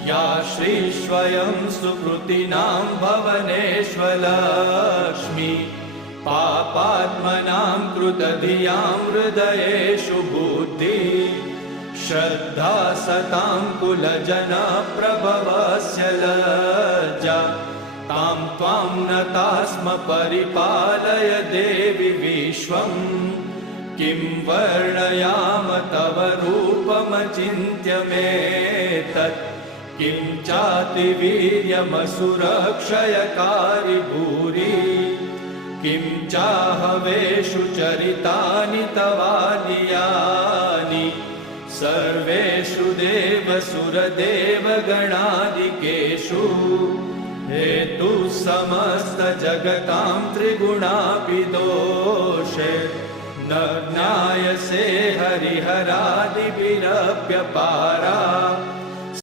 या श्रीस्वयं सुकृतिनां भवनेष्वलक्ष्मी पापात्मनां कृतधियां हृदयेषु बुद्धि श्रद्धा सतां कुलजनप्रभवस्य लज्जा तां त्वां नताः स्म परिपालय देवि विश्वम् किं वर्णयाम तव रूपमचिन्त्यमेतत् किं चातिवीर्यमसुरक्षयकारि भूरि किं चाहवेषु चरितानि तवानियानि सर्वेषु देवसुरदेवगणादिकेषु हेतुः समस्तजगतां त्रिगुणापि दोषे न ज्ञायसे हरिहरादिभिरप्यपारा